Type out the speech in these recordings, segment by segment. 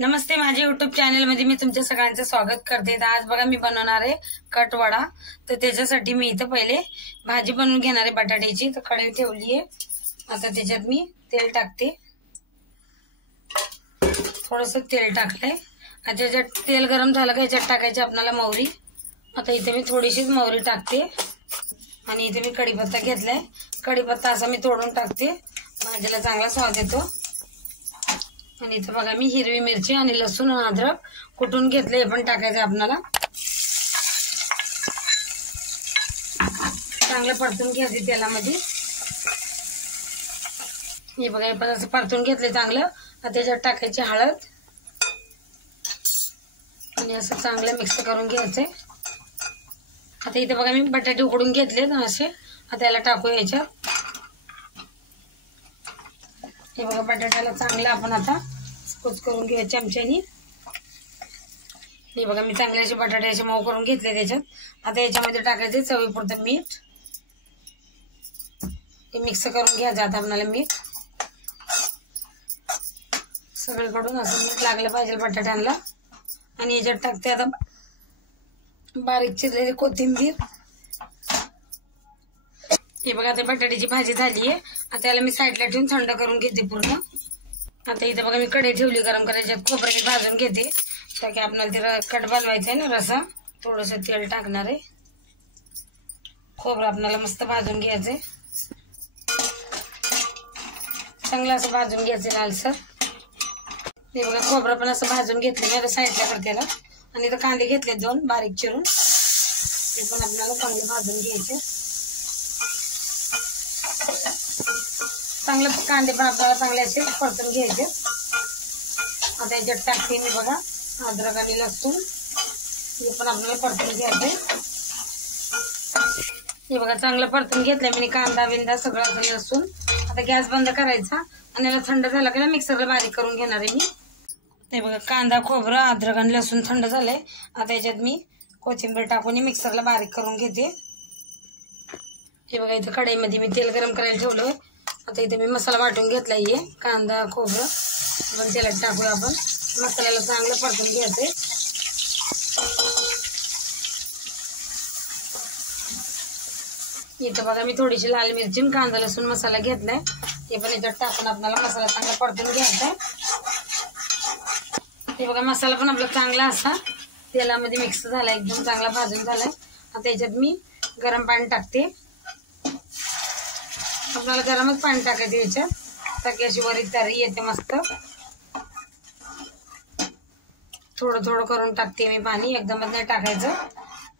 नमस्ते, माझ्या YouTube channel मध्ये मी तुमच्या सगळ्यांचं स्वागत करते। आज बघा मी बनवणार आहे कटवडा। तर त्याच्यासाठी मी इथं पहिले भाजी बनवून घेणार आहे बटाट्याची। तर कढई ठेवली आहे, आता त्याच्यात मी तेल टाकते। थोडंसं तेल टाकलंय, आता त्याच्यात तेल गरम झालं का याच्यात टाकायची आपल्याला मोहरी। आता इथे मी थोडीशीच मोहरी टाकते आणि इथे मी कढीपत्ता घेतलाय। कढीपत्ता असा मी तोडून टाकते, भाजीला चांगला स्वाद येतो। आणि इथे बघा मी हिरवी मिरची आणि लसूण आणि अद्रक कुटून घेतले, हे पण टाकायचं आपल्याला। चांगलं परतून घ्यायचे तेलामध्ये। हे बघा हे पण असं परतून घेतले चांगलं। आता त्याच्यात टाकायची हळद आणि असं चांगलं मिक्स करून घ्यायचंय। आता इथे बघा मी बटाटे उकडून घेतले असे, आता याला टाकू याच्यात। हे बघा बटाट्याला चांगलं आपण आता कुच करून घेऊया चमच्यानी। हे बघा मी चांगले असे बटाटे असे मऊ करून घेतले त्याच्यात। आता याच्यामध्ये टाकायचे चवीपुरतं मीठ, हे मिक्स करून घ्यायचं आता आपल्याला मीठ। सगळीकडून असं मीठ लागलं पाहिजे बटाट्यांना। आणि याच्यात टाकते आता बारीक चिरलेली कोथिंबीर। हे बघा आता बटाट्याची भाजी झाली आहे, आता याला मी साईडला ठेवून थंड करून घेते पूर्ण। आता इथे बघा मी कढई ठेवली गरम करायची, खोबरं मी भाजून घेते तर की आपल्याला ते कट बनवायचं आहे ना रसा। थोडस तेल टाकणार आहे, खोबरं आपल्याला मस्त भाजून घ्यायचंय, चांगलं असं भाजून घ्यायचं लालसर। हे बघा खोबरं पण असं भाजून घेतले मी, आता साईडला करते त्याला। आणि इथं कांदे घेतले 2 बारीक चिरून, ते पण आपल्याला चांगले भाजून घ्यायचे। चांगले कांदे पण आपल्याला चांगले असे परतून घ्यायचे। आता याच्यात टाकते मी बघा अद्रक आणि लसूण, हे पण आपल्याला परतून घ्यायचे। हे बघा चांगलं परतून घेतलंय मी कांदा बिंदा सगळं लसूण। आता गॅस बंद करायचा आणि याला थंड झाला की मिक्सरला बारीक करून घेणार आहे मी। हे बघा कांदा खोबरं अद्रक आणि लसूण थंड झालंय, आता याच्यात मी कोथिंबीर टाकून मिक्सरला बारीक करून घेते। हे बघा इथं कढईमध्ये मी तेल गरम करायला ठेवलं। आता इथे मी मसाला वाटून घेतलाय, कांदा खोबरं पण तेलात टाकूया आपण। मसाल्याला चांगलं परतून घ्यायचंय। इथं बघा मी थोडीशी लाल मिरची कांदा लसूण मसाला घेतलाय, ते पण याच्यात टाकून आपल्याला मसाला चांगला परतून घ्यायचा। हे बघा मसाला पण आपला चांगला असा तेलामध्ये मिक्स झाला, एकदम चांगला भाजून झालाय। आता याच्यात मी गरम पाणी टाकते, आपल्याला गरमच पाणी टाकायचं याच्यात ताकी अशी वरी तरी येते मस्त। थोडं थोडं करून टाकते मी पाणी, एकदमच नाही टाकायचं,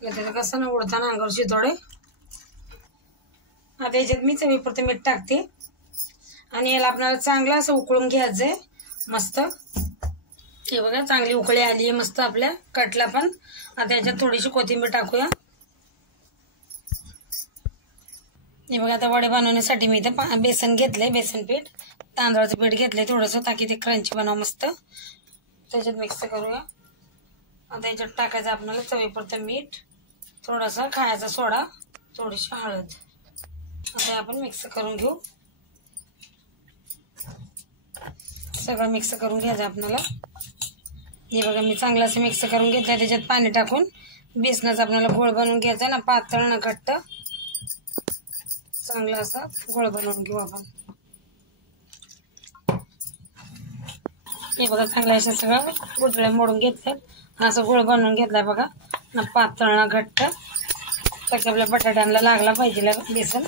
त्याचं कसं ना उडताना अंगावर शितोडे। आता याच्यात मी चवीपुरतं मीठ टाकते आणि याला आपल्याला चांगलं असं उकळून घ्यायचंय मस्त। हे बघा चांगली उकळी आली आहे मस्त आपल्या कटला पण। आता याच्यात थोडीशी कोथिंबीर टाकूया। हे बघा आता वडे बनवण्यासाठी मी इथं बेसन घेतलंय, बेसन पीठ तांदळाचं पीठ घेतलंय थोडंसं ताकी ते क्रंची बनाव मस्त। त्याच्यात मिक्स करूया। आता याच्यात टाकायचं आपल्याला चवीपुरतं मीठ, थोडासा खायचा सोडा, थोडीशी हळद। आता आपण मिक्स करून घेऊ, सगळं मिक्स करून घ्यायचं आपल्याला। हे बघा मी चांगलं असं मिक्स करून घेतलं, त्याच्यात पाणी टाकून बेसनाचा आपल्याला गोळ बनवून घ्यायचा ना, पातळ ना घट्ट, चांगला असा गोळ बनवून घेऊ आपण। हे बघा चांगलं असं सगळं गुठळ्या मोडून घेतल्यात, असं गोळ बनवून घेतलाय बघा ना, पातळ ना घट्ट, तर आपल्या बटाट्यांना लागला पाहिजे बेसन।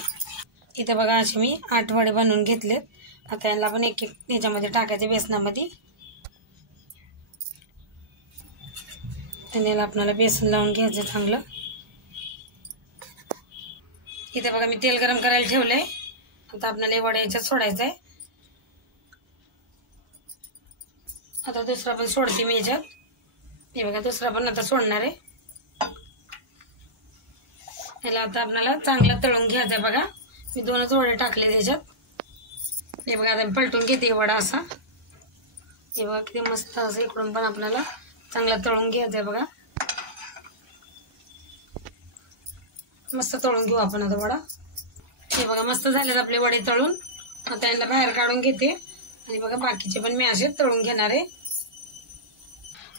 इथे बघा असे मी 8 वडे बनवून घेतलेत। आता यांना आपण एक एक याच्यामध्ये टाकायचे बेसनामध्ये, त्याला आपल्याला बेसन लावून घ्यायचं चांगलं। इथे बघा मी तेल गरम करायला ठेवलंय, आता आपल्याला वडे याच्यात सोडायचंय। आता दुसरा पण सोडते मी याच्यात। हे बघा दुसरा पण आता सोडणार आहे। याला आता आपल्याला चांगलं तळून घ्यायचंय बघा, मी 2च वडे टाकले त्याच्यात। हे बघा आता मी पलटून घेते वडा असा। हे बघा किती मस्त असं इकडून पण आपल्याला चांगला तळून घ्यायचंय बघा, मस्त तळून घेऊ आपण आता वडा। हे बघा मस्त झालेत आपले वडे तळून, आता यांना बाहेर काढून घेते आणि बघा बाकीचे पण मी असे तळून घेणार आहे।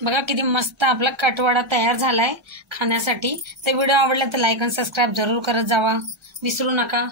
बघा किती मस्त आपला कटवडा तयार झालाय खाण्यासाठी. तर व्हिडिओ आवडला तर लाईक आणि सबस्क्राईब जरूर करत जावा, विसरू नका.